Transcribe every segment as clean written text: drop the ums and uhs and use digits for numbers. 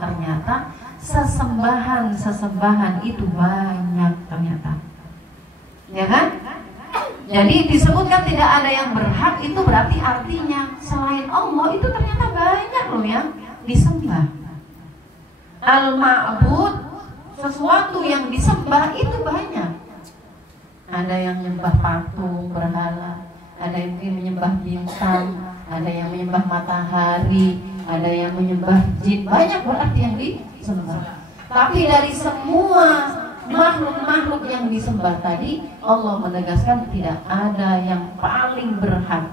ternyata sesembahan itu banyak ternyata, ya kan? Jadi disebutkan tidak ada yang berhak, itu berarti artinya selain Allah itu ternyata banyak loh yang disembah. Al-ma'bud, sesuatu yang disembah itu banyak. Ada yang menyembah patung, berhala, ada yang menyembah bintang, ada yang menyembah matahari, ada yang menyembah jin. Banyak berarti yang disembah. Tapi dari semua makhluk-makhluk yang disembah tadi, Allah menegaskan tidak ada yang paling berhak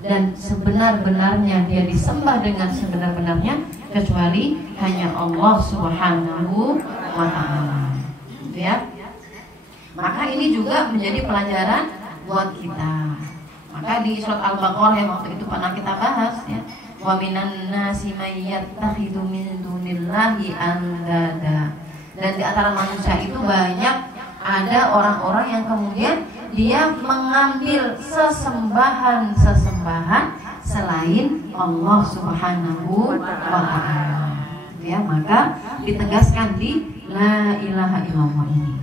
dan sebenar-benarnya dia disembah dengan sebenar-benarnya kecuali hanya Allah Subhanahu wa ta'ala. Ya. Maka ini juga menjadi pelajaran buat kita. Maka di surat Al-Baqarah yang waktu itu pernah kita bahas ya, wa minan nasi may yattakhidhu min dunillahi andada. Dan di antara manusia itu banyak ada orang-orang yang kemudian dia mengambil sesembahan selain Allah Subhanahu wa ta'ala. Ya, maka ditegaskan di la ilaha illallah ini.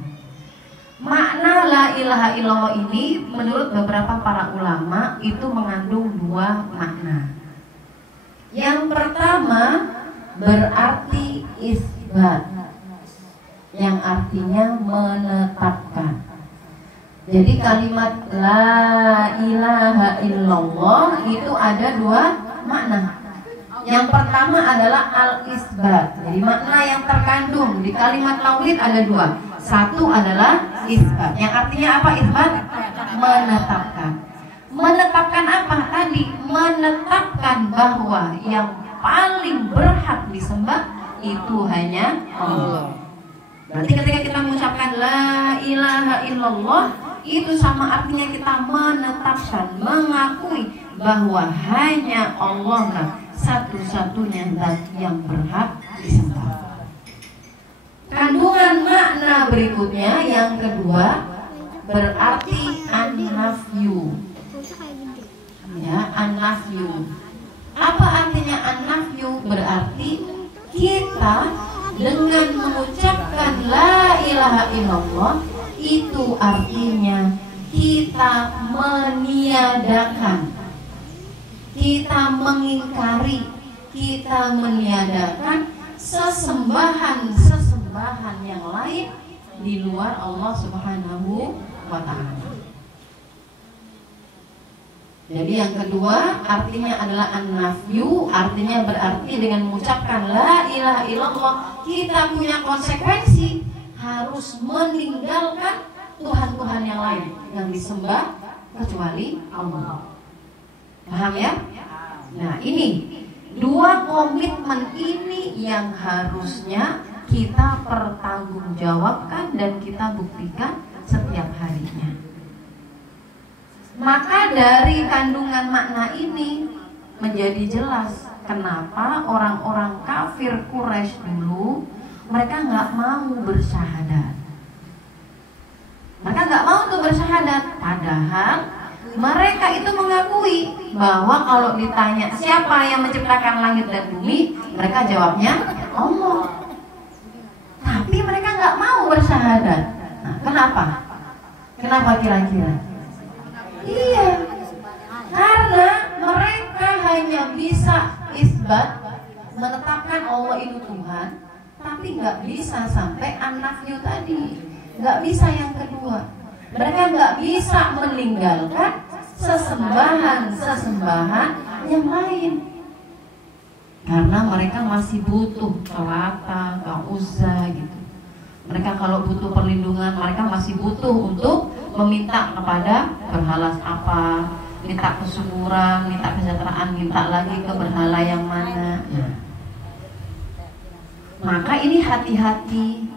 Makna la ilaha illallah ini menurut beberapa para ulama itu mengandung dua makna. Yang pertama berarti isbat, yang artinya menetapkan. Jadi kalimat la ilaha illallah itu ada dua makna. Yang pertama adalah al-isbat. Jadi makna yang terkandung di kalimat tauhid ada dua. Satu adalah isbat, yang artinya apa isbat? Menetapkan. Menetapkan apa tadi? Menetapkan bahwa yang paling berhak disembah itu hanya Allah. Berarti ketika kita mengucapkan la ilaha illallah, itu sama artinya kita menetapkan, mengakui bahwa hanya Allah lah satu-satunya zat yang berhak disembah. Kandungan makna berikutnya yang kedua berarti an-nafyu. Ya, an-nafyu. Apa artinya an-nafyu? Berarti kita dengan mengucapkan la ilaha illallah itu artinya kita meniadakan, kita mengingkari, kita meniadakan sesembahan yang lain di luar Allah Subhanahu wa ta'ala. Jadi yang kedua artinya adalah an-nafyu, artinya berarti dengan mengucapkan la ilaha illallah kita punya konsekuensi harus meninggalkan Tuhan-Tuhan yang lain yang disembah kecuali Allah. Paham ya? Nah ini dua komitmen ini yang harusnya kita pertanggungjawabkan dan kita buktikan setiap harinya. Maka dari kandungan makna ini menjadi jelas kenapa orang-orang kafir Quraisy dulu mereka nggak mau bersyahadat. Mereka nggak mau tuh bersyahadat, padahal mereka itu mengakui bahwa kalau ditanya siapa yang menciptakan langit dan bumi, mereka jawabnya Allah. Tapi mereka nggak mau bersyahadat. Nah, kenapa? Kenapa kira-kira? Iya, karena mereka hanya bisa isbat, menetapkan Allah itu Tuhan, tapi nggak bisa sampai an-nafyu tadi, nggak bisa yang kedua. Mereka nggak bisa meninggalkan sesembahan yang lain, karena mereka masih butuh ke Lata, ke Uzza gitu. Mereka kalau butuh perlindungan, mereka masih butuh untuk meminta kepada berhala apa, minta kesuburan, minta kesejahteraan, minta lagi ke berhala yang mana. Maka ini hati-hati,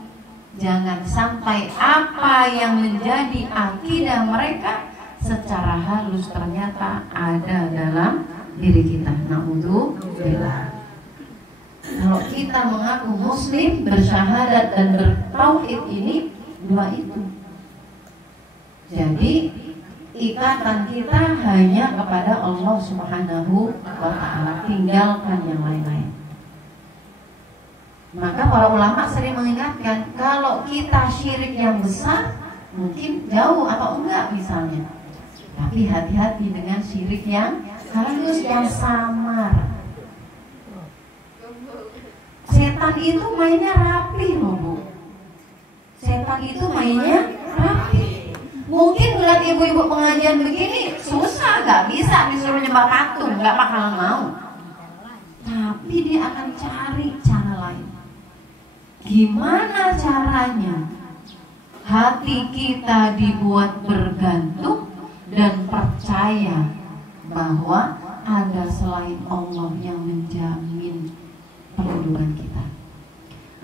jangan sampai apa yang menjadi akidah mereka secara halus ternyata ada dalam diri kita. Na'udzubillah. Kalau kita mengaku muslim, bersyahadat dan bertauhid ini dua itu. Jadi ikatan kita hanya kepada Allah Subhanahu wa ta'ala, tinggalkan yang lain-lain. Maka para ulama sering mengingatkan, kalau kita syirik yang besar mungkin jauh atau enggak misalnya, tapi hati-hati dengan syirik yang halus, yang samar. Setan itu mainnya rapi loh Bu. Setan itu mainnya rapi. Mungkin ngeliat ibu-ibu pengajian begini susah, nggak bisa disuruh nyembah patung, nggak bakalan mau. Tapi dia akan cari cara lain. Gimana caranya hati kita dibuat bergantung dan percaya bahwa ada selain Allah yang menjamin kehidupan kita,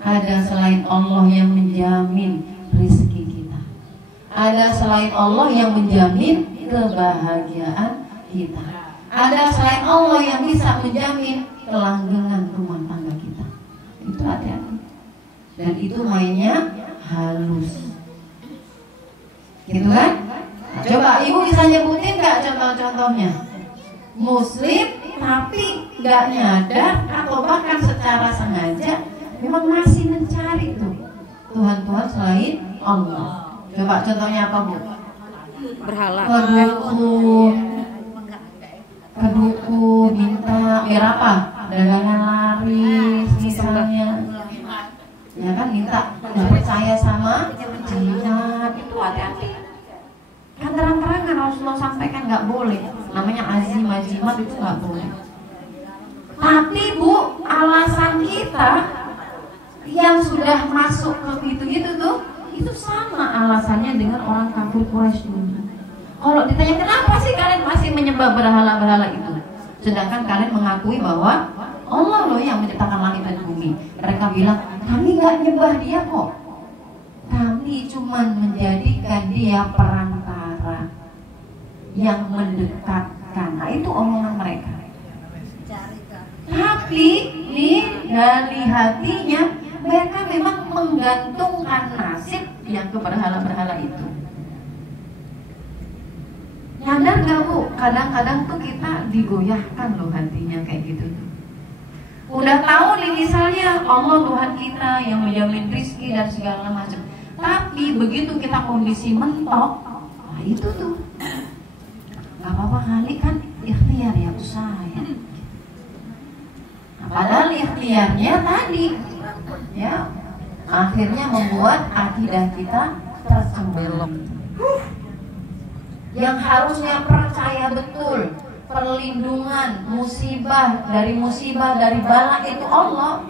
ada selain Allah yang menjamin rezeki kita, ada selain Allah yang menjamin kebahagiaan kita, ada selain Allah yang bisa menjamin kelanggengan rumah tangga kita. Itu hati-hati. Dan itu mainnya halus, gitu kan? Nah, coba ibu bisa nyebutin nggak contoh-contohnya? Muslim tapi nggak nyadar atau bahkan secara sengaja memang masih mencari tuh Tuhan-Tuhan selain Allah. Coba contohnya apa Bu? Berhala. Kedukun minta biar apa? Dagangan laris misalnya. Ya kan, minta nggak percaya sama jihad. Itu hati-hati. Kan terang-terangan Rasulullah sampaikan nggak boleh. Namanya azimat itu nggak boleh. Tapi Bu, alasan kita yang sudah masuk ke gitu-gitu tuh, itu sama alasannya dengan orang kafir Quraisy dulu. Kalau ditanya kenapa sih kalian masih menyembah berhala-berhala itu, sedangkan kalian mengakui bahwa Allah loh yang menciptakan langit dan bumi. Mereka bilang, kami nggak nyembah dia kok. Kami cuma menjadikan dia perantara yang mendekatkan. Nah itu omongan mereka. Tapi dari hatinya mereka memang menggantungkan nasib yang ke berhala-berhala itu. Nyadar gak Bu? Kadang-kadang tuh kita digoyahkan loh hatinya kayak gitu. Udah tahu nih misalnya Allah Tuhan kita yang menjamin rizki dan segala macam. Tapi begitu kita kondisi mentok, nah itu tuh gak apa-apa kali kan ikhtiar ya usaha ya. Nah, padahal ikhtiarnya tadi ya akhirnya membuat akidah kita tercembelam. Yang harusnya percaya betul perlindungan musibah dari bala itu Allah.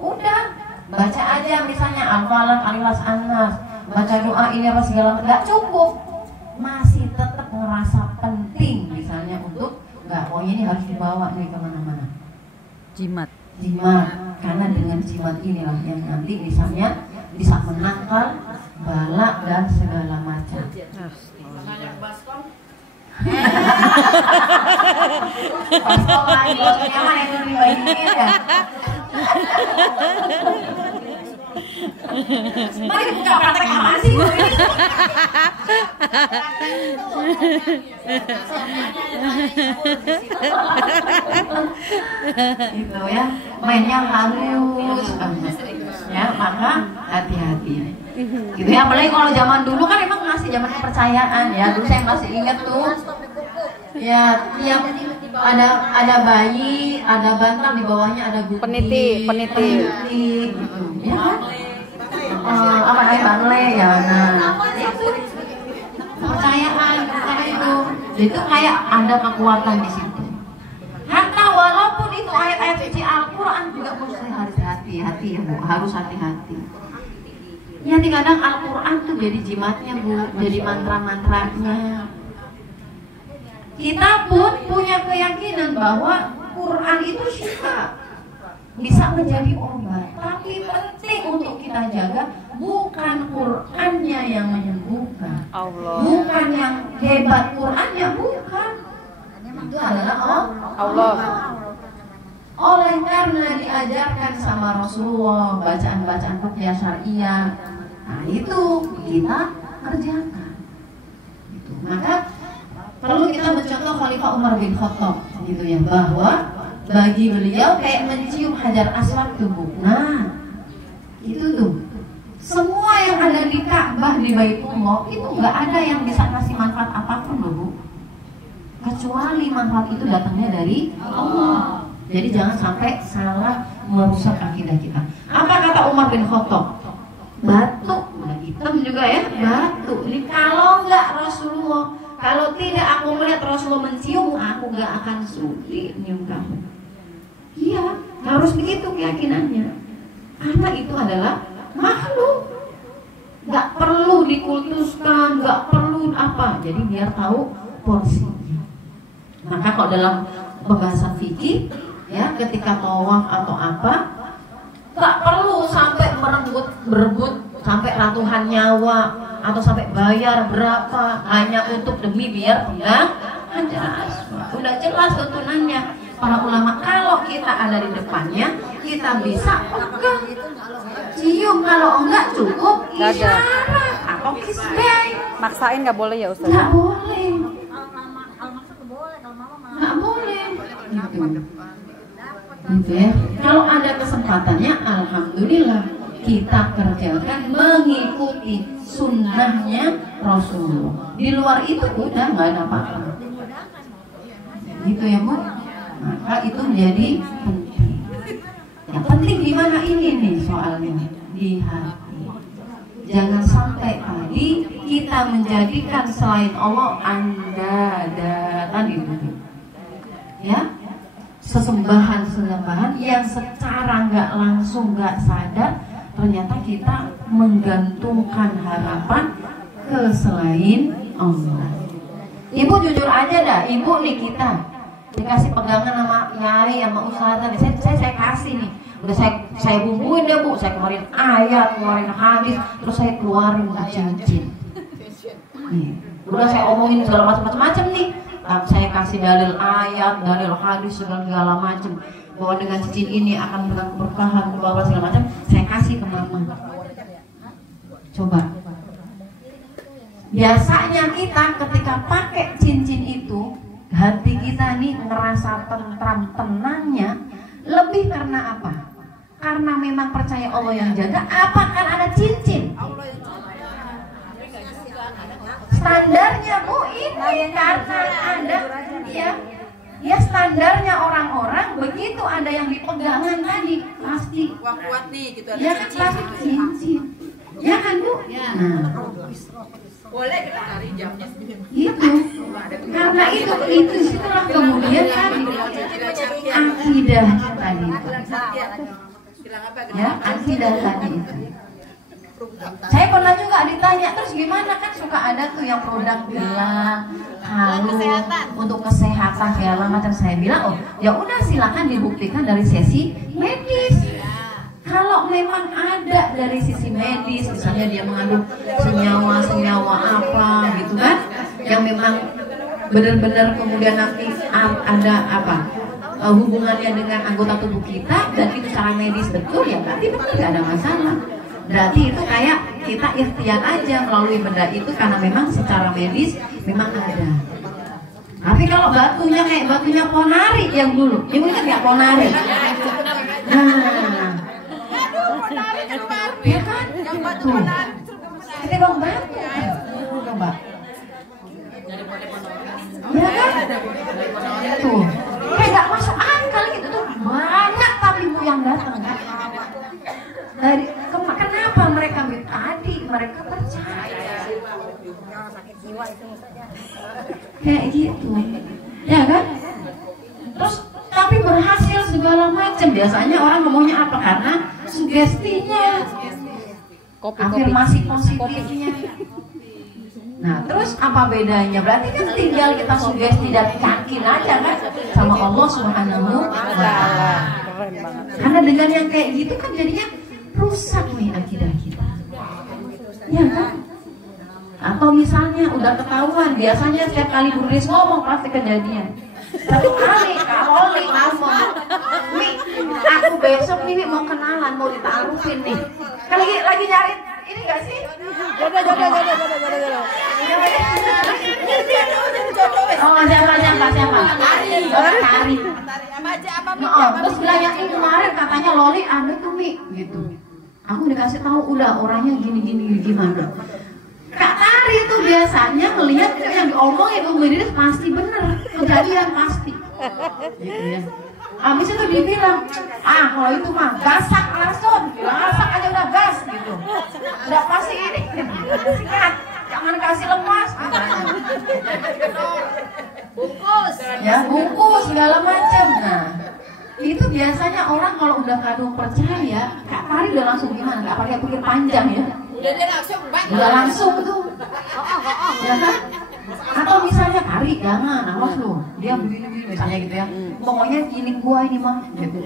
Udah baca aja misalnya Al-Falaq, Al-Ikhlas, An-Nas, baca doa ini apa segala macam, nggak cukup, masih tetap ngerasa penting misalnya untuk nggak, pokoknya ini harus dibawa nih kemana-mana. Jimat, karena dengan jimat inilah yang nanti misalnya bisa menangkal bala dan segala macam. Baskom lagi, bosnya mah yang lebih baik ya. Mari buka praktek apa sih? Itu ya, mainnya halus banget. Ya, maka hati-hati. Gitu ya, apalagi kalau zaman dulu kan emang masih zaman kepercayaan ya. Dulu saya masih ingat tuh. Ya, tiap ada bayi, ada bantal di bawahnya ada gunting, peniti gitu. Ya kan? Apa namanya bangle ya. Nah, itu kepercayaan itu. Itu kayak ada kekuatan di situ. Hatta walaupun itu ayat-ayat suci Al-Quran juga harus hati-hati ya Bu, harus hati-hati. Ya kadang Al-Quran tuh jadi jimatnya Bu, jadi mantra-mantranya. Kita pun punya keyakinan bahwa Quran itu syifa, bisa menjadi obat. Tapi penting untuk kita jaga bukan Qurannya yang menyembuhkan, bukan yang hebat Qurannya, bukan. Itu adalah Allah. Oleh karena diajarkan sama Rasulullah bacaan-bacaan fiqh syariah, nah itu kita kerjakan. Gitu. Maka perlu kita mencontoh Khalifah Umar bin Khattab gitu ya, bahwa bagi beliau kayak mencium hajar aswad tuh Bu. Nah, itu tuh. Semua yang ada di Ka'bah di Baitullah itu nggak ada yang bisa kasih manfaat apapun loh Bu, kecuali manfaat itu datangnya dari Allah. Jadi jangan sampai salah merusak akidah kita. Apa kata Umar bin Khattab? Batu, udah hitam juga ya, batu. Ini kalau nggak Rasulullah, kalau tidak aku melihat Rasulullah mencium, aku nggak akan sudi nyium kamu. Iya, harus begitu keyakinannya. Karena itu adalah makhluk, nggak perlu dikultuskan, nggak perlu apa. Jadi biar tahu porsinya. Maka kalau dalam pembahasan fikih, ya ketika tawaf atau apa, nggak perlu sampai berebut sampai ratusan nyawa atau sampai bayar berapa hanya untuk demi biar pegang hajar aswad. Udah jelas tuntunannya para ulama. Kalau kita ada di depannya, kita bisa pegang, cium. Kalau enggak cukup isyarat atau kisbay. Maksain nggak boleh ya Ustaz? Nggak boleh. Nggak boleh. Gitu ya. Kalau ada kesempatannya, alhamdulillah kita kerjakan mengikuti sunnahnya Rasulullah. Di luar itu udah nggak ada apa-apa. Gitu ya Bu. Maka itu menjadi penting. Yang penting di mana ini nih soalnya, di hati. Jangan sampai tadi kita menjadikan selain Allah andadatan itu. Ya, sesembahan yang secara nggak langsung, nggak sadar, ternyata kita menggantungkan harapan ke selain Allah. Ibu jujur aja dah, ibu nih kita dikasih pegangan sama yai, sama ustazah, saya kasih nih, udah saya bumbuin deh Bu, saya keluarin ayat, keluarin hadis, terus saya keluarin cincin. Nih, udah saya omongin segala macam nih. Saya kasih dalil ayat, dalil hadis, segala macam bahwa dengan cincin ini akan berkahan, bahwa segala macam. Saya kasih ke mama. Coba. Biasanya kita ketika pakai cincin itu, hati kita nih ngerasa tentram, tenangnya lebih karena apa? Karena memang percaya Allah yang jaga. Apa kan ada cincin? Standarnya Bu ini karena ada ya standarnya orang-orang begitu ada yang dipegangan tadi pasti kuat nih gitu, ya kan, pasti cincin ya kan Bu. Nah, boleh kita cari jamnya itu karena itu situlah kemudian tadi akidah tadi ya, akidah tadi itu. Saya pernah juga ditanya, terus gimana, kan suka ada tuh yang produk bilang kalau untuk kesehatan segala macam. Saya bilang, oh ya udah silakan dibuktikan dari sesi medis. Kalau memang ada dari sisi medis, misalnya dia mengandung senyawa apa gitu kan, yang memang benar-benar kemudian nanti ada apa hubungannya dengan anggota tubuh kita dan itu secara medis betul, ya berarti betul, gak ada masalah. Berarti itu kayak kita ikhtiar aja melalui benda itu karena memang secara medis memang ada. Tapi kalau batunya kayak batunya Ponari yang dulu, ibu ingat nggak Ponari? Nah, ya kan? Tuh, kita bang batu, coba. Ya kan? Tuh, kayak nggak masuk akal gitu tuh, banyak tapi Bu yang datang kan? Dari kenapa mereka tadi mereka percaya kayak gitu ya kan, terus tapi berhasil segala macam. Biasanya orang ngomongnya apa? Karena sugestinya, afirmasi positifnya. Nah terus apa bedanya? Berarti kan tinggal kita sugesti dan yakin aja kan sama Allah Subhanahu wa Ta'ala. Karena dengan yang kayak gitu kan jadinya rusak nih akidah kita, ya kan? Atau misalnya udah ketahuan, biasanya setiap kali Bu Riz ngomong pasti kejadian. Satu kali Kak Oli ngomong, Mi, aku besok nih mau kenalan, mau ditaruhin nih. Kan lagi nyari ini nggak sih? Jodoh. Oh, siapa? Tari. Terus bilang yang ini kemarin katanya Loli ada tuh Mi, gitu. Aku dikasih tahu udah orangnya gini gimana. Kak Tari itu biasanya ngelihat yang diomongin Om Liris pasti bener, kejadian pasti. Gitu ya. Habis itu dibilang, kalau itu mah gasak langsung, gasak aja udah gas gitu. Udah pasti ini, sikat, jangan kasih lemas. Bungkus segala macam. Nah, itu biasanya orang kalau udah kadung percaya, Kak Tari udah langsung gimana? Nggak pakai pikir panjang ya? Udah langsung tuh, ya kan? Atau misalnya Tari jangan, awas loh, dia begini misalnya gitu ya. Pokoknya ini gua ini mah, gitu.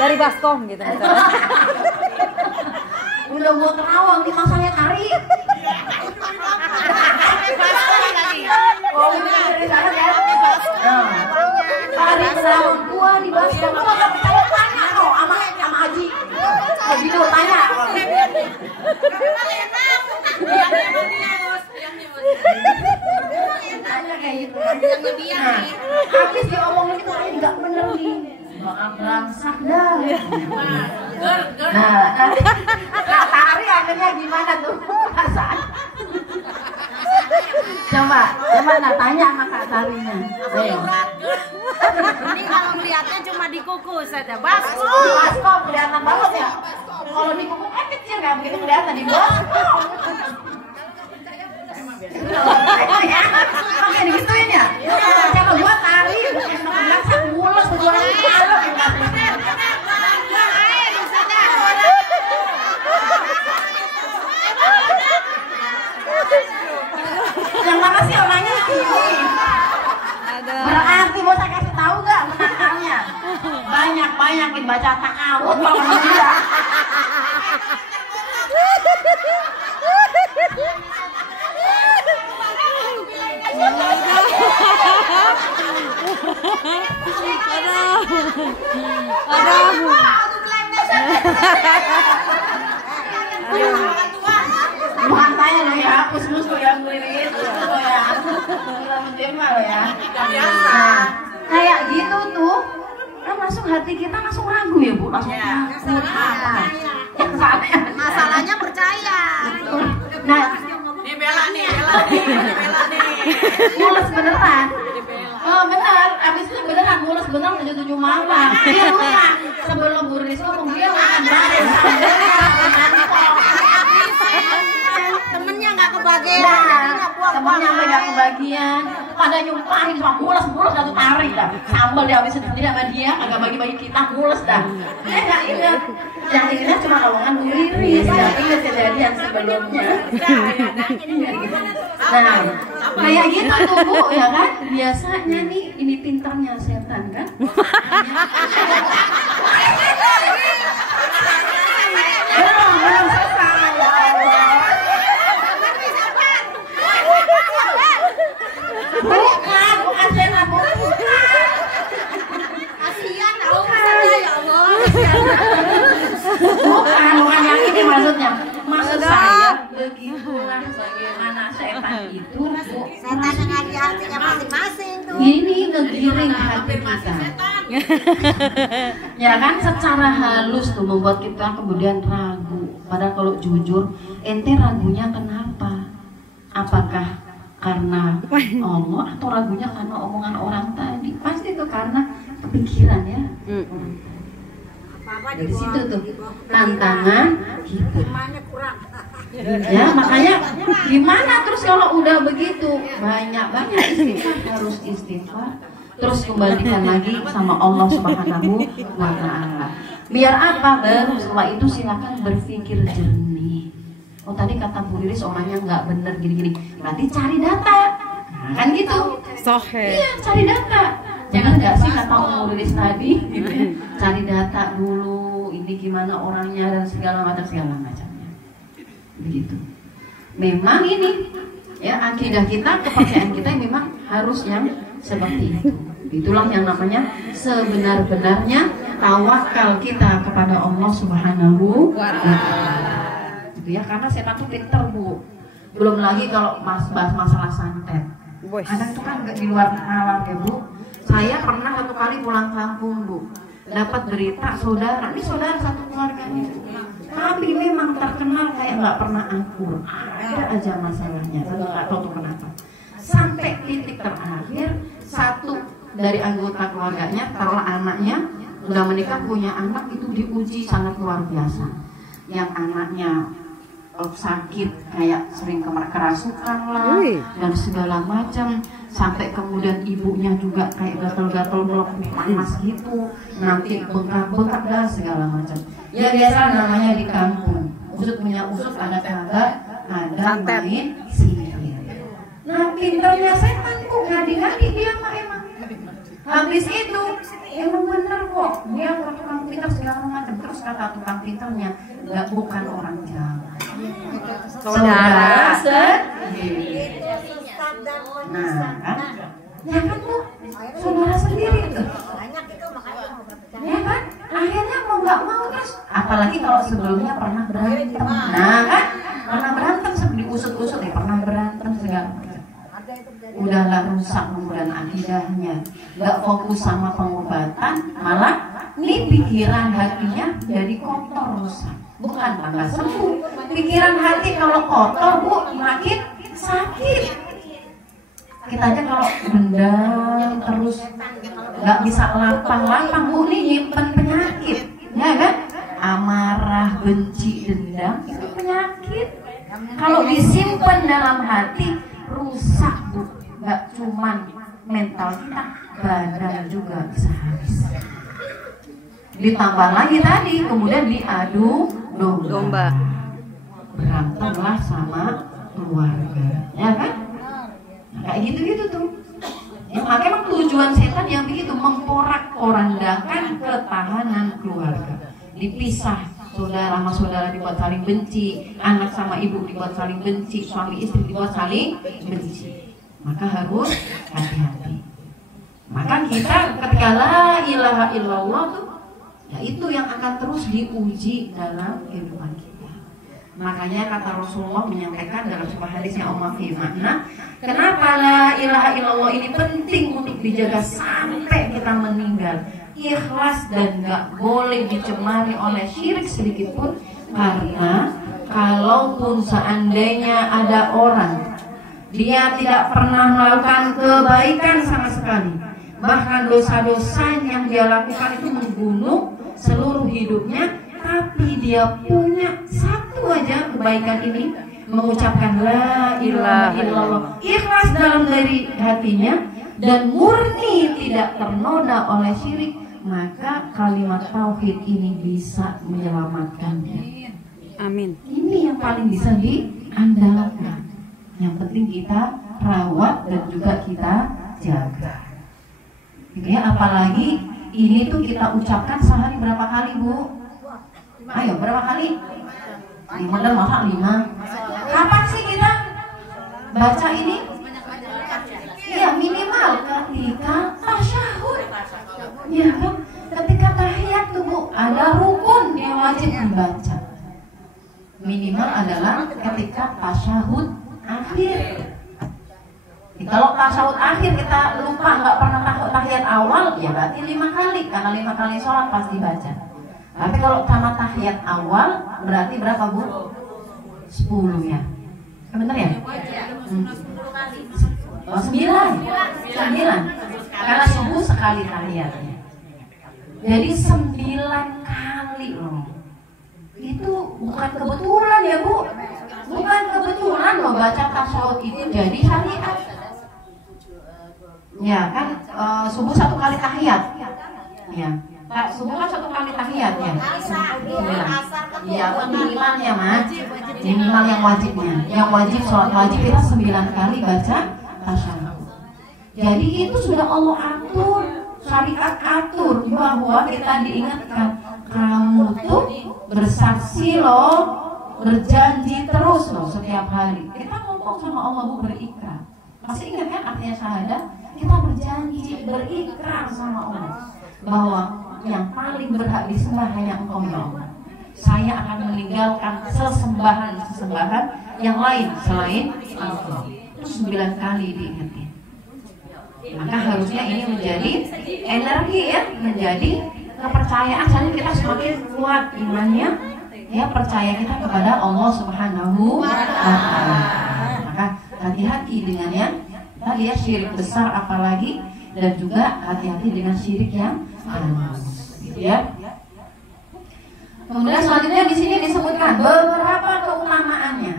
Dari baskom gitu misalnya. Udah gua terawang di masanya Tari. Oh, dari sana ya. Tari terawang gua di baskom. Lu nggak percaya tanya kok sama Haji. Haji tuh tanya. Tanya kayak gitu. Nah, habis diomongin itu kayak nggak bener nih. Bakal berangsak dah. Nah, nanti Kak Tari akhirnya gimana tuh perasaan? Coba nak tanya sama Kak Tarinya. Ayo. Ini kalau melihatnya cuma di kuku saja, baskom. Baskom kelihatan banget ya. Kalau di kuku kan kecil nggak begitu kelihatan di baskom. Oke digituin ya. Coba gua Tari merasa mulus berjualan kalau yang mana sih orangnya ini? Berarti mau saya kasih tahu nggak menakalnya? Banyak baca ta'awud kalau dia. Mantanya lo ya, hapus musuh yang Liris lo ya. Kita menjelma lo ya. Nah, kayak gitu tuh, kan langsung hati kita langsung ragu ya Bu, langsung takut apa? Yang saatnya Masalahnya percaya. Nah, Nih bela nih. mules beneran. Oh bener, abis itu beneran mules beneran 7 malam. Dia lupa sebelum Bu Riris ngomong dia makan bareng. Temennya nggak kebagian. Temennya nggak kebagian. Pada nyumpahin sama mules satu Tari dah. Sambal dihabisin sendiri sama dia, agak bagi-bagi kita mules dah. Nggak ingat. Yang ingat cuma omongan Bu Riris. Nggak ingat kejadian sebelumnya. Nah, kayak gitu tuh Bu, ya kan? Biasanya nih, ini pintarnya setan kan? Belum selesai ya Allah. Bukan setan, bukan. Kasihan tahu masalahnya ya Allah. Bukan yang ini maksudnya. Maksud saya begitulah bagaimana setan itu Bu. Setan dengan hatinya masing-masing tuh. Ini ngegiring hati kita. Ya kan secara halus tuh membuat kita kemudian ragu. Padahal kalau jujur, ente ragunya kenapa? Apakah karena Allah atau ragunya karena omongan orang tadi? Pasti itu karena kepikiran ya. Dari situ tuh tantangan kita. Ya makanya gimana terus kalau udah begitu banyak istighfar, harus istighfar, terus kembalikan lagi sama Allah Subhanahu wa Ta'ala. Biar apa? Baru setelah itu silakan berpikir jernih. Oh tadi kata Bu Riris orangnya nggak bener gini-gini, berarti cari data. Nah, kan gitu. Iya cari data. Jangan nggak sih kata Bu Riris tadi, gitu ya. Cari data dulu. Ini gimana orangnya dan segala macamnya. Begitu. Memang ini ya akidah kita, kepercayaan kita memang harus yang seperti itu. Itulah yang namanya sebenar-benarnya tawakal kita kepada Allah Subhanahu wa Ta'ala. gitu ya, karena setan tuh pinter Bu. Belum lagi kalau bahas masalah santet. Anak itu kan nggak di luar nalar ya Bu. Saya pernah satu kali pulang kampung Bu, dapat berita saudara, ini saudara satu keluarga itu, tapi memang terkenal kayak nggak pernah akur, ada aja masalahnya, tapi nggak tahu tuh kenapa. Sampai titik terakhir satu dari anggota keluarganya, taruhlah anaknya udah menikah punya anak, itu diuji sangat luar biasa. Yang anaknya sakit kayak sering kerasukan lah dan segala macam, sampai kemudian ibunya juga kayak gatal-gatal melepuh panas gitu, nanti bengkak-bengkak dan segala macam. Ya biasa namanya di kampung, usut punya usut, ada kabar ada main sihir. Nah pintarnya setan kok ngadi-ngadi dia mah emang. Habis itu emang bener kok, dia tukang pintar segala macam. Terus kata tukang pintarnya, nggak bukan orang Jawa, saudara sendiri. Nah kan, ya kan Bu, saudara sendiri tuh. Ya kan, akhirnya mau nggak mau terus, apalagi kalau sebelumnya pernah berantem. Nah kan, pernah berantem, diusut-usut ya pernah berantem segala macam. Udahlah rusak kemudian akidahnya, nggak fokus sama pengobatan, malah nih pikiran hatinya jadi kotor, rusak. Bukan tambah sembuh. Pikiran hati kalau kotor Bu, makin sakit. Kita aja kalau dendam terus nggak bisa lapang-lapang Bu, nih nyimpen penyakit, ya kan? Amarah, benci, dendam itu penyakit. Kalau disimpan dalam hati rusak Bu. Nggak cuman mental kita, badan juga bisa habis. Ditambah lagi tadi, kemudian diadu domba. Berantemlah sama keluarga, ya kan? Nah, kayak gitu-gitu tuh. Ya, makanya emang tujuan setan yang begitu, memporak-porandakan ketahanan keluarga. Dipisah, saudara sama saudara dibuat saling benci, anak sama ibu dibuat saling benci, suami istri dibuat saling benci. Maka harus hati-hati. Maka kita ketika la ilaha illallah tuh, ya itu yang akan terus diuji dalam kehidupan kita. Makanya kata Rasulullah menyampaikan dalam sebuah hadis yang fi makna, kenapa la ilaha illallah ini penting untuk dijaga sampai kita meninggal, ikhlas dan gak boleh dicemari oleh syirik sedikit pun. Karena kalaupun seandainya ada orang dia tidak pernah melakukan kebaikan sama sekali, bahkan dosa-dosa yang dia lakukan itu membunuh seluruh hidupnya, tapi dia punya satu aja kebaikan ini, mengucapkan la ilaha illallah, ikhlas dalam dari hatinya dan murni tidak ternoda oleh syirik, maka kalimat tauhid ini bisa menyelamatkan dia. Amin. Ini yang paling bisa diandalkan. Yang penting kita rawat dan juga kita jaga. Gitu ya, apalagi ini tuh kita ucapkan sehari berapa kali Bu? Ayo berapa kali? 5 dan masa 5. Kapan sih kita baca ini? Iya minimal ketika tasyahud. Ya kan? Ketika tahiyat tuh Bu, ada rukun yang wajib dibaca. Minimal adalah ketika tasyahud akhir. Kalau tasyahud akhir kita lupa nggak pernah tahiyat awal, ya berarti 5 kali, karena 5 kali sholat pasti baca. Tapi kalau sama tahiyat awal berarti berapa Bu? 10 ya. Bener ya? 9. Karena subuh sekali tahiyatnya. Jadi 9 kali loh. Itu bukan kebetulan ya Bu. Bukan kebetulan loh baca tasyahud itu jadi syariat. Ya kan subuh 1 kali tahiyat. Ya. Subuh kan 1 kali tahiyat ya. Iya, minimalnya Mas. Minimal yang wajibnya. Yang wajib sholat wajib kita 9 kali baca tasyahud. Jadi itu sudah Allah atur, syariat atur bahwa kita diingatkan, kamu tuh bersaksi loh, berjanji terus loh setiap hari. Kita ngomong sama Allah Bu, berikrar. Masih ingat kan artinya syahadat? Kita berjanji, berikrar sama Allah bahwa yang paling berhak disembah hanya Engkau ya Allah. saya akan meninggalkan sesembahan yang lain selain Allah. Itu 9 kali diingetin. Maka harusnya ini menjadi energi ya, menjadi kepercayaan, soalnya kita semakin kuat imannya ya, percaya kita kepada Allah Subhanahu wa Ta'ala. Maka hati-hati dengannya. Kita lihat syirik besar apalagi, dan juga hati-hati dengan syirik yang halus, gitu ya. Kemudian selanjutnya di sini disebutkan beberapa keutamaannya.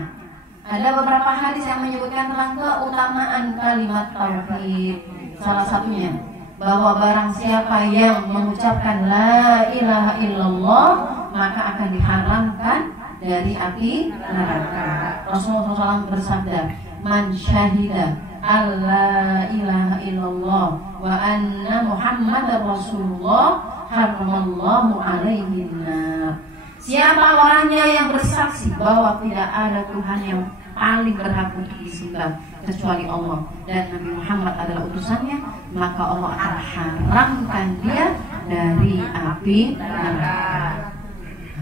Ada beberapa hadis yang menyebutkan tentang keutamaan kalimat tauhid. Salah satunya bahwa barang siapa yang mengucapkan la ilaha illallah maka akan diharamkan dari api neraka. Rasulullah SAW bersabda, man syahida alla ilaha illallah wa anna muhammadar rasulullah haramallahu alaihi nar. Siapa orangnya yang bersaksi bahwa tidak ada Tuhan yang paling berhak untuk disembah kecuali Allah dan Nabi Muhammad adalah utusannya, maka Allah akan haramkan dia dari api neraka.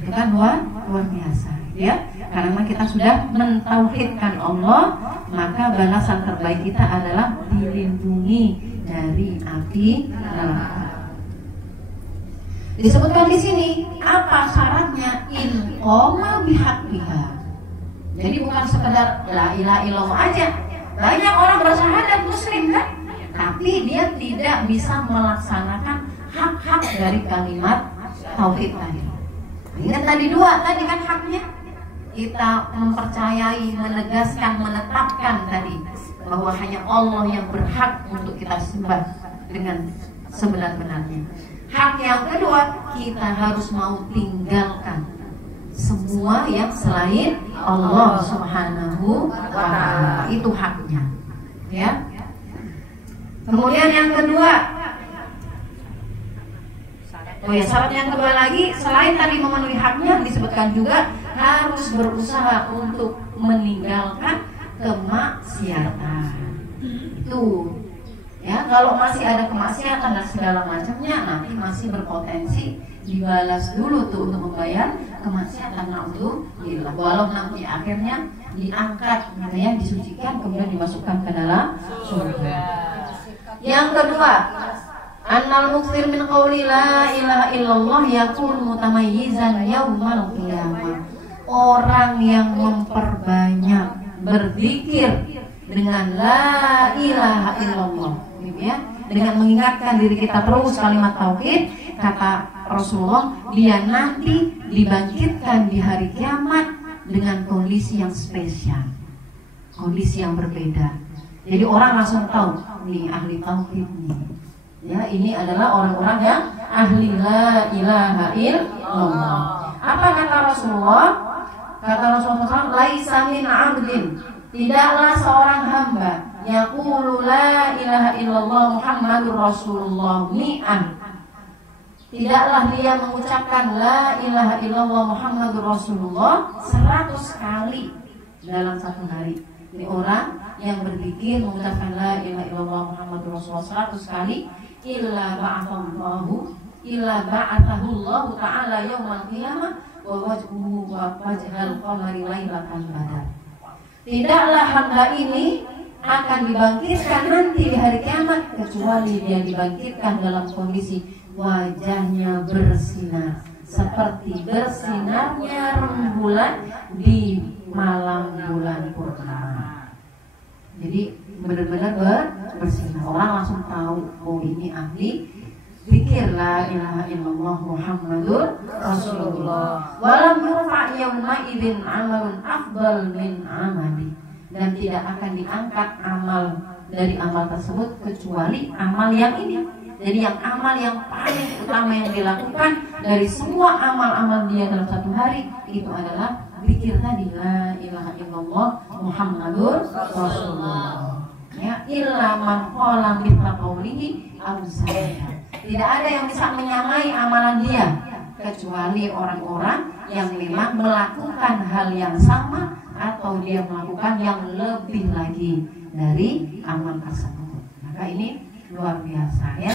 Itu kan luar biasa ya. Karena kita sudah mentauhidkan Allah, maka balasan terbaik kita adalah dilindungi dari api neraka. Disebutkan di sini apa syaratnya, in qoma bihaqqiha. Jadi bukan sekedar la ilaha illallah aja. Banyak orang bersyahadat muslim kan, tapi dia tidak bisa melaksanakan hak-hak dari kalimat tauhid tadi. Ingat tadi dua, tadi kan haknya kita mempercayai, menegaskan, menetapkan tadi bahwa hanya Allah yang berhak untuk kita sembah dengan sebenar-benarnya. Hak yang kedua, kita harus mau tinggalkan semua yang selain Allah Subhanahu wa Ta'ala. Itu haknya ya. Kemudian yang kedua, syarat yang kedua lagi, selain tadi memenuhi haknya, disebutkan juga harus berusaha untuk meninggalkan kemaksiatan. Itu ya, kalau masih ada kemaksiatan dan segala macamnya, nanti masih berpotensi dibalas dulu tuh untuk membayar kemaksiatan. Naudzubillah. Walau nanti akhirnya diangkat gitu ya, disucikan, kemudian dimasukkan ke dalam surga. Yang kedua, annal muktsir min qauli la ilaha illallah yakun mutamayyizan yaumal qiyamah. Orang yang memperbanyak berzikir dengan la ilaha illallah gitu ya, dengan mengingatkan diri kita terus kalimat tauhid, kata Rasulullah, dia nanti dibangkitkan di hari kiamat dengan kondisi yang spesial, kondisi yang berbeda. Jadi orang langsung tahu nih ahli tauhid nih. Ya, ini adalah orang-orang yang ahli la ilaha illallah. Apa kata Rasulullah? Kata Rasulullah SAW, laisa min 'abdin, tidaklah seorang hamba yaqulu la ilaha illallah Muhammadur Rasulullah mi'an, tidaklah dia mengucapkan la ilaha illallah Muhammadur Rasulullah 100 kali dalam satu hari. Ini orang yang berzikir mengucapkan la ilaha illallah Muhammadur Rasulullah 100 kali, illa ba'athahu Allah ta'ala yaumal qiyamah wa wajhuhu wa wajhal qamari lailatan badar. Tidaklah hamba ini akan dibangkitkan nanti di hari kiamat kecuali dia dibangkitkan dalam kondisi wajahnya bersinar seperti bersinarnya rembulan di malam bulan purnama. Jadi benar-benar bersinar. Orang langsung tahu, oh ini ahli zikir la ilaha illallah Muhammadur Rasulullah. Walam yurfa yauma idzin amalun afdal min amali, dan tidak akan diangkat amal dari amal tersebut kecuali amal yang ini. Jadi yang amal yang paling utama yang dilakukan dari semua amal-amal dia dalam satu hari itu adalah zikir tadi la ilaha illallah Muhammadur Rasulullah. Ya, illa man qala mithla qawlihi aw zada. Tidak ada yang bisa menyamai amalan dia kecuali orang-orang yang memang melakukan hal yang sama atau dia melakukan yang lebih lagi dari amal tersebut. Maka ini luar biasa ya.